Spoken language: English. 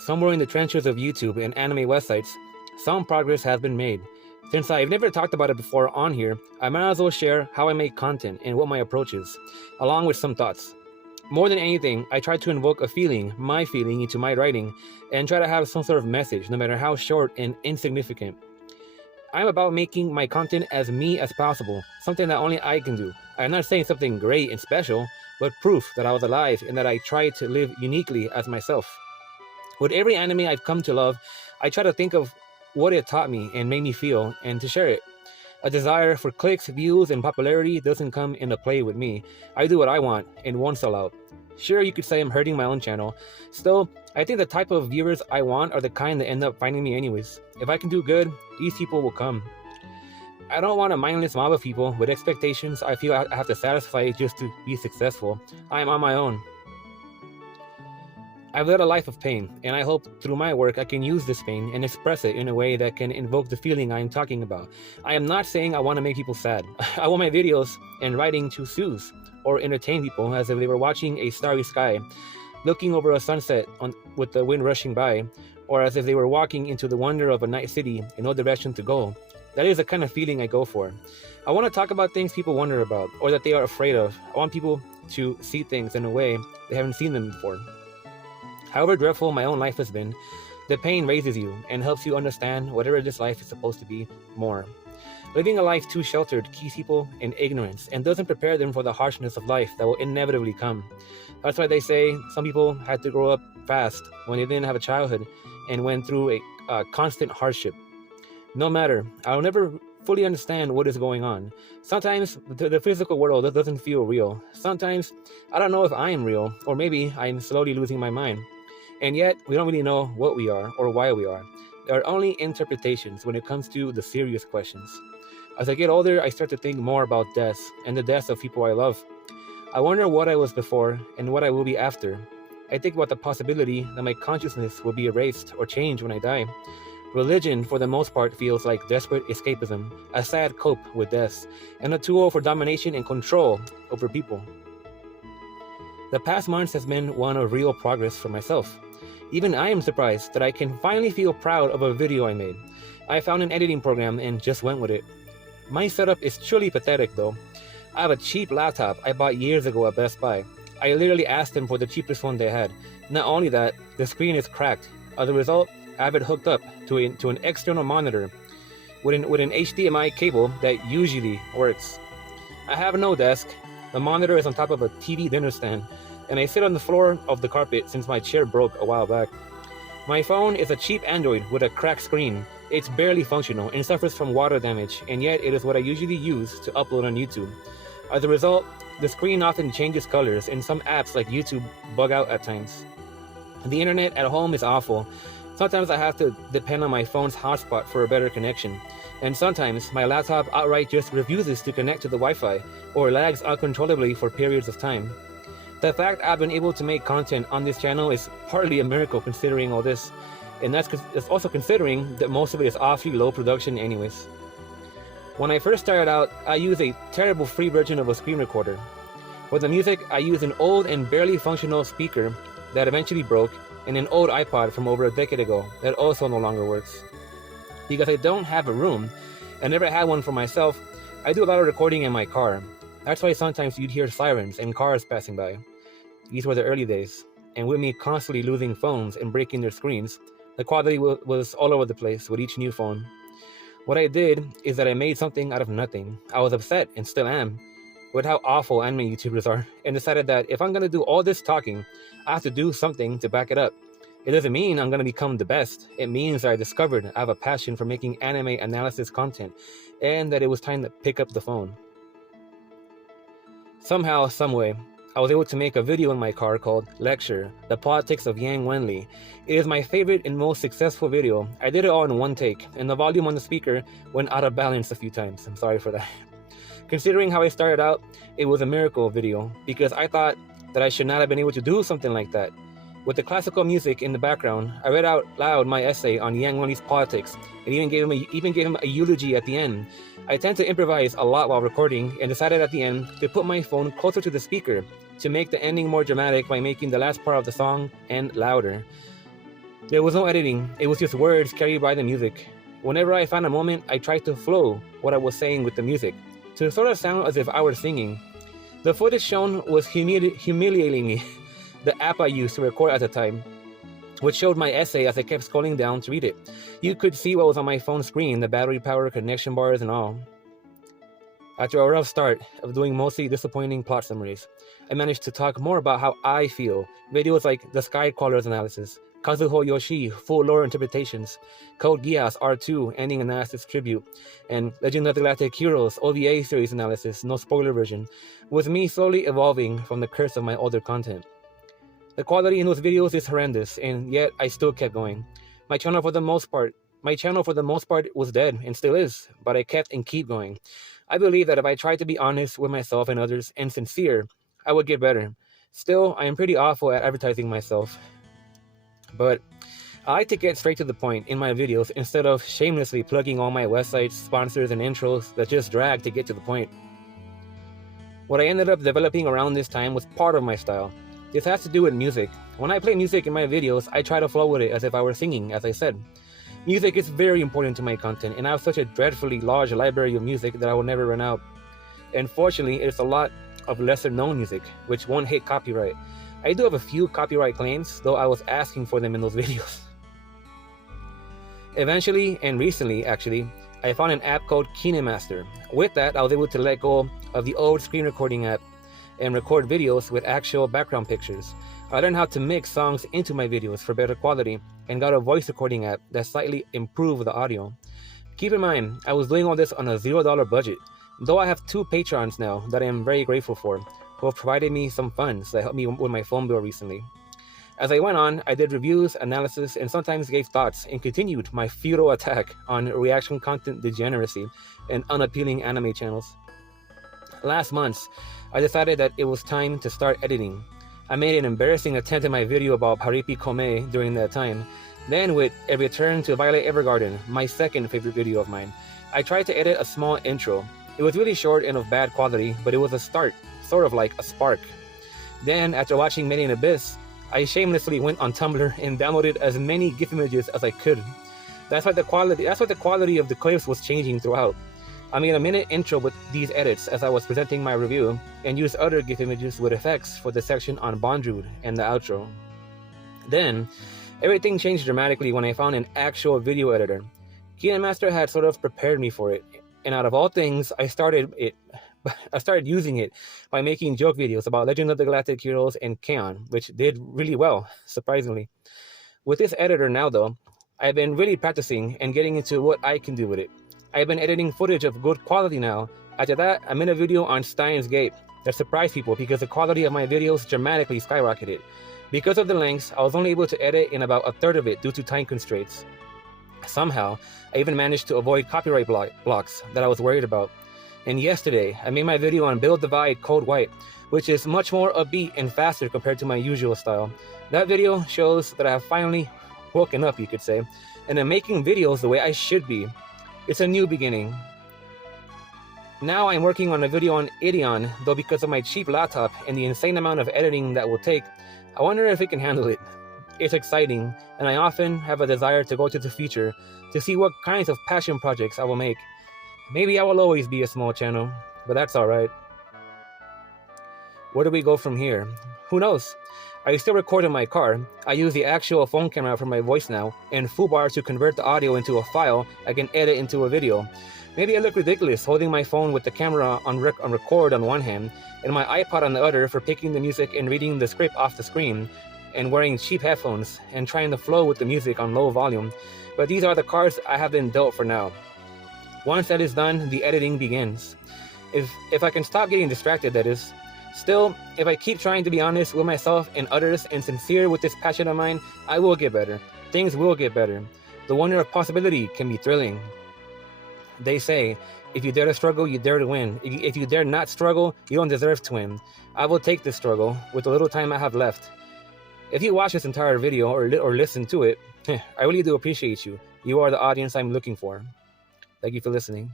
somewhere in the trenches of YouTube and anime websites, some progress has been made. Since I've never talked about it before on here, I might as well share how I make content and what my approach is, along with some thoughts. More than anything, I try to invoke a feeling, my feeling, into my writing, and try to have some sort of message, no matter how short and insignificant. I'm about making my content as me as possible, something that only I can do. I'm not saying something great and special, but proof that I was alive and that I tried to live uniquely as myself. With every anime I've come to love, I try to think of what it taught me and made me feel, and to share it. A desire for clicks, views, and popularity doesn't come into play with me. I do what I want and won't sell out. Sure, you could say I'm hurting my own channel. Still, I think the type of viewers I want are the kind that end up finding me anyways. If I can do good, these people will come. I don't want a mindless mob of people with expectations I feel I have to satisfy just to be successful. I am on my own. I've led a life of pain, and I hope through my work I can use this pain and express it in a way that can invoke the feeling I am talking about. I am not saying I want to make people sad. I want my videos and writing to soothe or entertain people as if they were watching a starry sky, looking over a sunset with the wind rushing by, or as if they were walking into the wonder of a night city in no direction to go. That is the kind of feeling I go for. I want to talk about things people wonder about or that they are afraid of. I want people to see things in a way they haven't seen them before. However dreadful my own life has been, the pain raises you and helps you understand whatever this life is supposed to be more. Living a life too sheltered keeps people in ignorance and doesn't prepare them for the harshness of life that will inevitably come. That's why they say some people had to grow up fast when they didn't have a childhood and went through a constant hardship. No matter, I'll never fully understand what is going on. Sometimes the physical world doesn't feel real. Sometimes I don't know if I am real, or maybe I'm slowly losing my mind. And yet, we don't really know what we are or why we are. There are only interpretations when it comes to the serious questions. As I get older, I start to think more about death and the deaths of people I love. I wonder what I was before and what I will be after. I think about the possibility that my consciousness will be erased or changed when I die. Religion, for the most part, feels like desperate escapism, a sad cope with death, and a tool for domination and control over people. The past months has been one of real progress for myself. Even I am surprised that I can finally feel proud of a video I made. I found an editing program and just went with it. My setup is truly pathetic though. I have a cheap laptop I bought years ago at Best Buy. I literally asked them for the cheapest one they had. Not only that, the screen is cracked. As a result, I have it hooked up to an external monitor with an HDMI cable that usually works. I have no desk. The monitor is on top of a TV dinner stand, and I sit on the floor of the carpet since my chair broke a while back. My phone is a cheap Android with a cracked screen. It's barely functional and suffers from water damage, and yet it is what I usually use to upload on YouTube. As a result, the screen often changes colors, and some apps like YouTube bug out at times. The internet at home is awful. Sometimes I have to depend on my phone's hotspot for a better connection, and sometimes my laptop outright just refuses to connect to the Wi-Fi or lags uncontrollably for periods of time. The fact I've been able to make content on this channel is partly a miracle considering all this, and that's also considering that most of it is awfully low production anyways. When I first started out, I used a terrible free version of a screen recorder. For the music, I used an old and barely functional speaker that eventually broke, and an old iPod from over a decade ago that also no longer works. Because I don't have a room, and never had one for myself, I do a lot of recording in my car. That's why sometimes you'd hear sirens and cars passing by. These were the early days, and with me constantly losing phones and breaking their screens, the quality was all over the place with each new phone. What I did is that I made something out of nothing. I was upset, and still am, with how awful anime YouTubers are, and decided that if I'm going to do all this talking, I have to do something to back it up. It doesn't mean I'm going to become the best. It means that I discovered I have a passion for making anime analysis content, and that it was time to pick up the phone. Somehow, someway, I was able to make a video in my car called Lecture, The Politics of Yang Wenli. It is my favorite and most successful video. I did it all in one take, and the volume on the speaker went out of balance a few times. I'm sorry for that. Considering how I started out, it was a miracle video, because I thought that I should not have been able to do something like that. With the classical music in the background, I read out loud my essay on Yang Wenli's politics, and even gave him a eulogy at the end. I tend to improvise a lot while recording, and decided at the end to put my phone closer to the speaker to make the ending more dramatic by making the last part of the song end louder. There was no editing, it was just words carried by the music. Whenever I found a moment, I tried to flow what I was saying with the music, to sort of sound as if I were singing. The footage shown was humiliating me, the app I used to record at the time, which showed my essay as I kept scrolling down to read it. You could see what was on my phone screen, the battery power, connection bars, and all. After a rough start of doing mostly disappointing plot summaries, I managed to talk more about how I feel. Videos like the Sky Crawlers analysis, Kazuho Yoshi full lore interpretations, Code Geass R2 ending analysis tribute, and Legend of the Galactic Heroes OVA series analysis, no spoiler version, with me slowly evolving from the curse of my older content. The quality in those videos is horrendous, and yet I still kept going. My channel for the most part was dead and still is, but I kept and keep going. I believe that if I tried to be honest with myself and others and sincere, I would get better. Still, I am pretty awful at advertising myself. But I like to get straight to the point in my videos instead of shamelessly plugging all my websites, sponsors, and intros that just drag to get to the point. What I ended up developing around this time was part of my style. This has to do with music. When I play music in my videos, I try to flow with it as if I were singing, as I said. Music is very important to my content, and I have such a dreadfully large library of music that I will never run out. And fortunately, it's a lot of lesser known music, which won't hit copyright. I do have a few copyright claims, though I was asking for them in those videos. Eventually, and recently actually, I found an app called KineMaster. With that, I was able to let go of the old screen recording app and record videos with actual background pictures. I learned how to mix songs into my videos for better quality and got a voice recording app that slightly improved the audio. Keep in mind, I was doing all this on a $0 budget, though I have 2 patrons now that I am very grateful for, who have provided me some funds that helped me with my phone bill recently. As I went on, I did reviews, analysis, and sometimes gave thoughts and continued my futile attack on reaction content degeneracy and unappealing anime channels. Last month, I decided that it was time to start editing. I made an embarrassing attempt in my video about Paripi Kome during that time. Then with A Return to Violet Evergarden, my second favorite video of mine, I tried to edit a small intro. It was really short and of bad quality, but it was a start, sort of like a spark. Then, after watching Made in Abyss, I shamelessly went on Tumblr and downloaded as many GIF images as I could. That's why the quality of the clips was changing throughout. I made a minute intro with these edits as I was presenting my review, and used other GIF images with effects for the section on Bondrewd and the outro. Then, everything changed dramatically when I found an actual video editor. KineMaster had sort of prepared me for it, and out of all things, I started using it by making joke videos about Legend of the Galactic Heroes and Kaon, which did really well, surprisingly. With this editor now though, I've been really practicing and getting into what I can do with it. I've been editing footage of good quality now. After that, I made a video on Steins Gate that surprised people because the quality of my videos dramatically skyrocketed. Because of the lengths, I was only able to edit in about a third of it due to time constraints. Somehow, I even managed to avoid copyright blocks that I was worried about. And yesterday, I made my video on Build Divide Code White, which is much more upbeat and faster compared to my usual style. That video shows that I have finally woken up, you could say, and I'm making videos the way I should be. It's a new beginning. Now I'm working on a video on Ideon, though because of my cheap laptop and the insane amount of editing that will take, I wonder if it can handle it. It's exciting, and I often have a desire to go to the future to see what kinds of passion projects I will make. Maybe I will always be a small channel, but that's alright. Where do we go from here? Who knows? I still record in my car. I use the actual phone camera for my voice now, and FUBAR to convert the audio into a file I can edit into a video. Maybe I look ridiculous holding my phone with the camera on record on one hand, and my iPod on the other for picking the music and reading the script off the screen, and wearing cheap headphones, and trying to flow with the music on low volume. But these are the cards I have been dealt for now. Once that is done, the editing begins. If I can stop getting distracted, that is. Still, if I keep trying to be honest with myself and others and sincere with this passion of mine, I will get better. Things will get better. The wonder of possibility can be thrilling. They say, if you dare to struggle, you dare to win. If you dare not struggle, you don't deserve to win. I will take this struggle with the little time I have left. If you watch this entire video or listen to it, I really do appreciate you. You are the audience I'm looking for. Thank you for listening.